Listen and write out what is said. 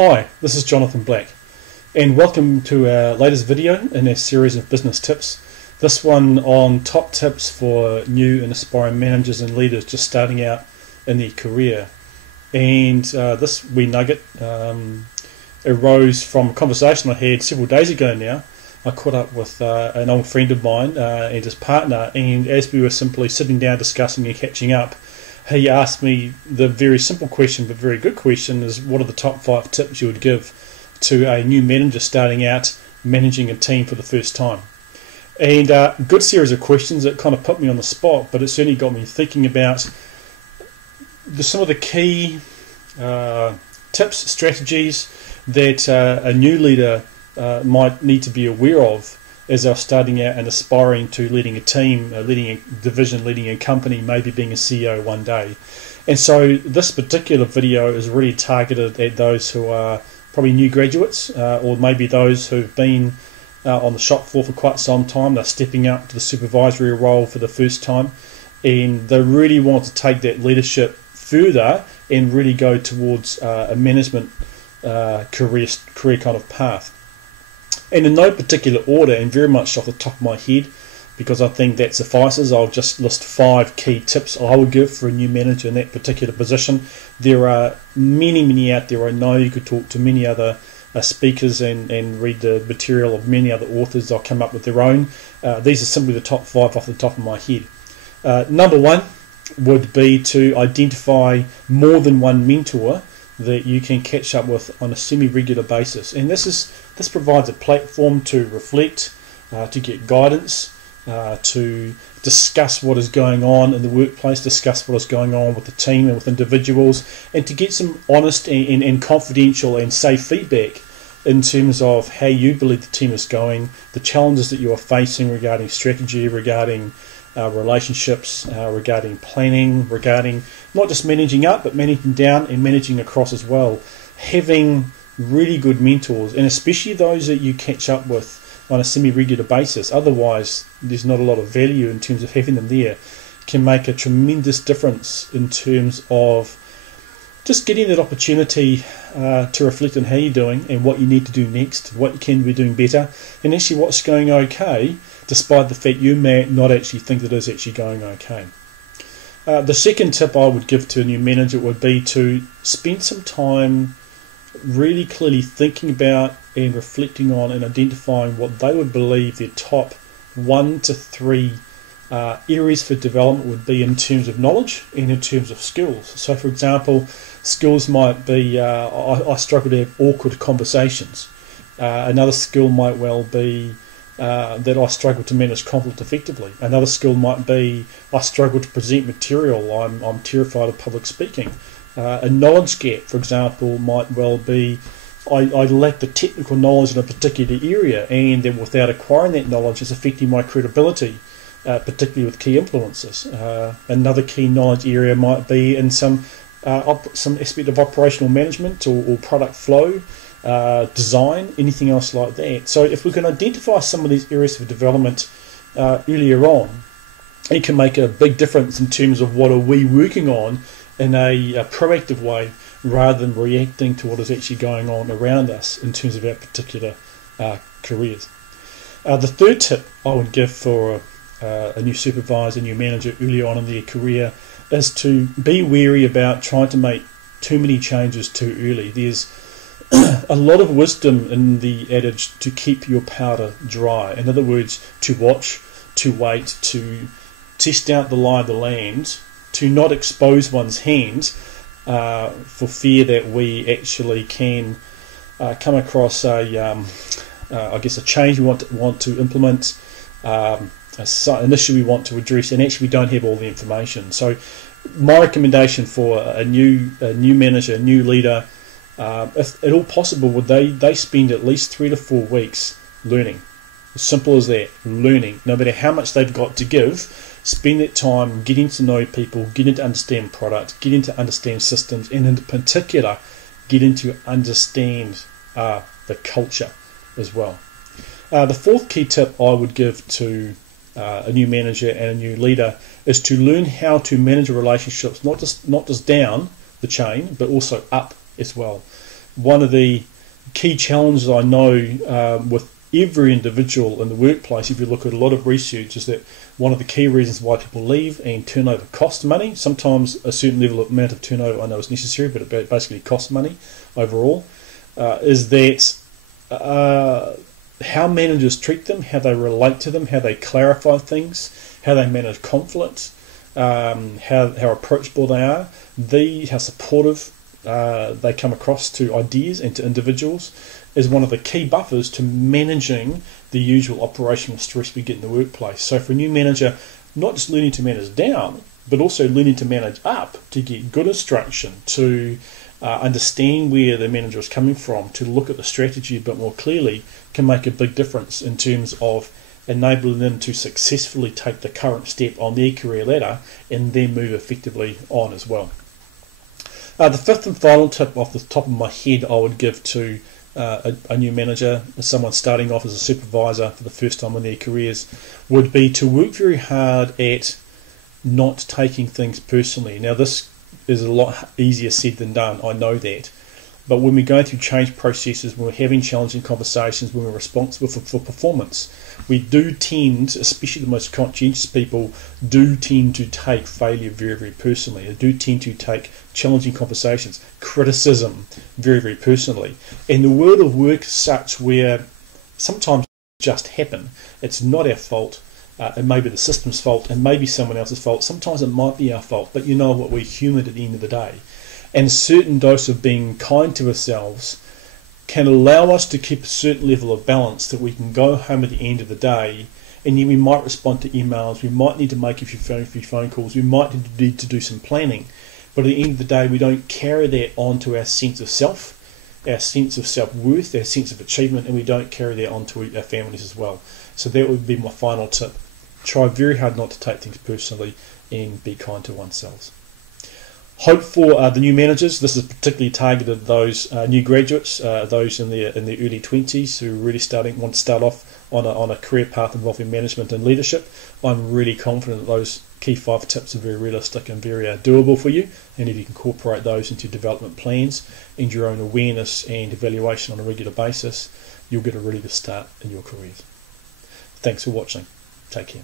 Hi, this is Jonathan Black, and welcome to our latest video in our series of business tips. This one on top tips for new and aspiring managers and leaders just starting out in their career. And this wee nugget arose from a conversation I had several days ago now. I caught up with an old friend of mine and his partner, and as we were simply sitting down discussing and catching up, he asked me the very simple question but very good question is, what are the top 5 tips you would give to a new manager starting out managing a team for the first time? And good series of questions that kind of put me on the spot, but it certainly got me thinking about some of the key tips, strategies that a new leader might need to be aware of as they're starting out and aspiring to leading a team, leading a division, leading a company, maybe being a CEO one day. And so this particular video is really targeted at those who are probably new graduates or maybe those who've been on the shop floor for quite some time. They're stepping up to the supervisory role for the first time, and they really want to take that leadership further and really go towards a management career kind of path. And in no particular order, and very much off the top of my head, because I think that suffices, I'll just list 5 key tips I would give for a new manager in that particular position. There are many out there. I know you could talk to many other speakers and read the material of many other authors. They'll come up with their own. These are simply the top 5 off the top of my head. Number 1 would be to identify more than one mentor that you can catch up with on a semi-regular basis, and this provides a platform to reflect, to get guidance, to discuss what is going on in the workplace, discuss what is going on with the team and with individuals, and to get some honest and confidential and safe feedback in terms of how you believe the team is going, the challenges that you are facing regarding strategy, regarding relationships, regarding planning, regarding not just managing up but managing down and managing across as well. Having really good mentors, and especially those that you catch up with on a semi-regular basis, otherwise there's not a lot of value in terms of having them there, can make a tremendous difference in terms of just getting that opportunity to reflect on how you're doing and what you need to do next, what you can be doing better, and actually what's going okay, despite the fact you may not actually think that it is actually going okay. The second tip I would give to a new manager would be to spend some time really clearly thinking about and reflecting on and identifying what they would believe their top 1 to 3 areas for development would be in terms of knowledge and in terms of skills. So for example, skills might be I struggle to have awkward conversations. Another skill might well be that I struggle to manage conflict effectively. Another skill might be I struggle to present material. I'm terrified of public speaking. A knowledge gap, for example, might well be I lack the technical knowledge in a particular area, and then without acquiring that knowledge, it's affecting my credibility, particularly with key influencers. Another key knowledge area might be in some aspect of operational management or product flow, design, anything else like that. So if we can identify some of these areas of development earlier on, it can make a big difference in terms of what are we working on in a proactive way, rather than reacting to what is actually going on around us in terms of our particular careers. The third tip I would give for a new supervisor, new manager earlier on in their career is to be wary about trying to make too many changes too early. There's a lot of wisdom in the adage to keep your powder dry. In other words, to watch, to wait, to test out the lie of the land, to not expose one's hand for fear that we actually can come across a change we want to implement, an issue we want to address, and actually we don't have all the information. So my recommendation for a new manager, a new leader, if at all possible, would they spend at least 3 to 4 weeks learning. As simple as that, learning. No matter how much they've got to give, spend that time getting to know people, getting to understand product, getting to understand systems, and in particular, getting to understand the culture as well. The fourth key tip I would give to a new manager and a new leader is to learn how to manage relationships, not just down the chain, but also up as well. one of the key challenges I know with every individual in the workplace, if you look at a lot of research, is that one of the key reasons why people leave and turnover costs money. Sometimes a certain level of amount of turnover I know is necessary, but it basically costs money overall, is that how managers treat them, how they relate to them, how they clarify things, how they manage conflict, how approachable they are, how supportive they come across to ideas and to individuals, is one of the key buffers to managing the usual operational stress we get in the workplace. So for a new manager, not just learning to manage down, but also learning to manage up, to get good instruction, to understand where the manager is coming from, to look at the strategy a bit more clearly, can make a big difference in terms of enabling them to successfully take the current step on their career ladder and then move effectively on as well. The fifth and final tip off the top of my head I would give to a new manager, someone starting off as a supervisor for the first time in their careers, would be to work very hard at not taking things personally. Now this is a lot easier said than done, I know that, but when we're going through change processes, when we're having challenging conversations, when we're responsible for performance, we do tend, especially the most conscientious people, do tend to take failure very, very personally. They do tend to take challenging conversations, criticism very, very personally. And the world of work is such where sometimes it just happen. It's not our fault. It may be the system's fault, and maybe someone else's fault. Sometimes it might be our fault, but you know what, we're human at the end of the day. And a certain dose of being kind to ourselves can allow us to keep a certain level of balance, that we can go home at the end of the day, and we might respond to emails, we might need to make a few phone calls, we might need to do some planning, but at the end of the day we don't carry that on to our sense of self, our sense of self-worth, our sense of achievement, and we don't carry that on to our families as well. So that would be my final tip. Try very hard not to take things personally and be kind to oneself. Hope for the new managers. This is particularly targeted at those new graduates, those in their early 20s who are really want to start off on a career path involving management and leadership. I'm really confident that those key 5 tips are very realistic and very doable for you, and if you can incorporate those into your development plans and your own awareness and evaluation on a regular basis, you'll get a really good start in your careers. Thanks for watching. Take care.